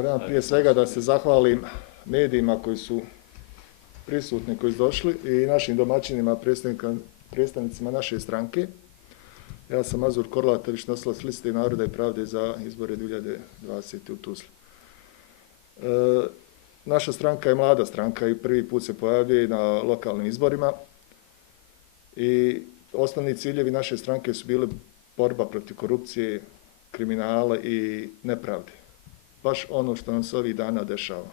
Dobar dan, prije svega da se zahvalim medijima koji su prisutni, koji su došli i našim domaćinima, predstavnicima naše stranke. Ja sam Mazur Korlatović, nosilac liste Naroda i pravde za izbore 2020. u Tuzli. Naša stranka je mlada stranka i prvi put se pojavljuje na lokalnim izborima i osnovni ciljevi naše stranke su bili borba protiv korupcije, kriminala i nepravde. Baš ono što nam se ovih dana dešava.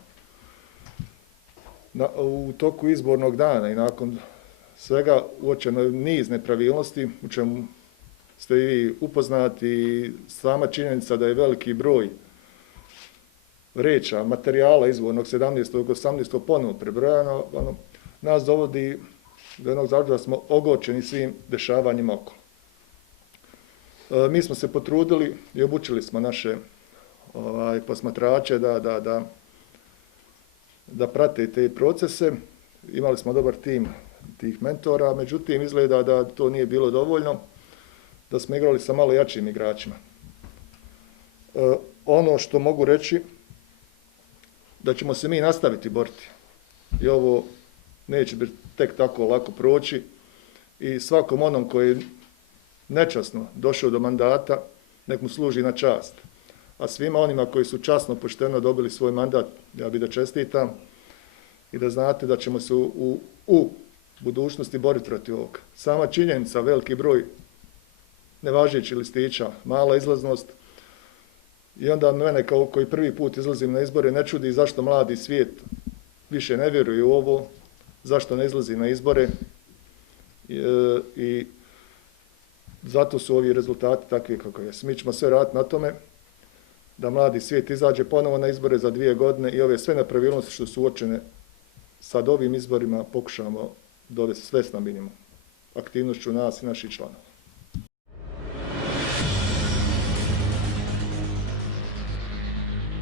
U toku izbornog dana i nakon svega uočeno je niz nepravilnosti u čemu ste i vi upoznati i sama činjenica da je veliki broj vreća, materijala izbornog 17. i 18. ponovo prebrojano, nas dovodi do jednog zaključka da smo ogorčeni svim dešavanjima okolo. Mi smo se potrudili i obučili smo naše posmatrače da prate te procese. Imali smo dobar tim tih mentora, međutim izgleda da to nije bilo dovoljno, da smo igrali sa malo jačim igračima. Ono što mogu reći, da ćemo se mi nastaviti boriti i ovo neće biti tek tako lako proći i svakom onom koji je nečasno došao do mandata, nek mu služi na čast. A svima onima koji su časno, pošteno dobili svoj mandat, ja bih da čestitam i da znate da ćemo se u budućnosti boriti protiv ovoga. Sama činjenica, veliki broj nevažećih listića, mala izlaznost i onda mene koji prvi put izlazim na izbore ne čudi zašto mladi svijet više ne vjeruje u ovo, zašto ne izlazi na izbore i zato su ovi rezultati takvi kako jesu. Mi ćemo sve raditi na tome da mladi svijet izađe ponovo na izbore za 2 godine i ove sve nepravilnosti što su uočene sad ovim izborima pokušamo dovesti svest na minimum aktivnošću nas i naših članova.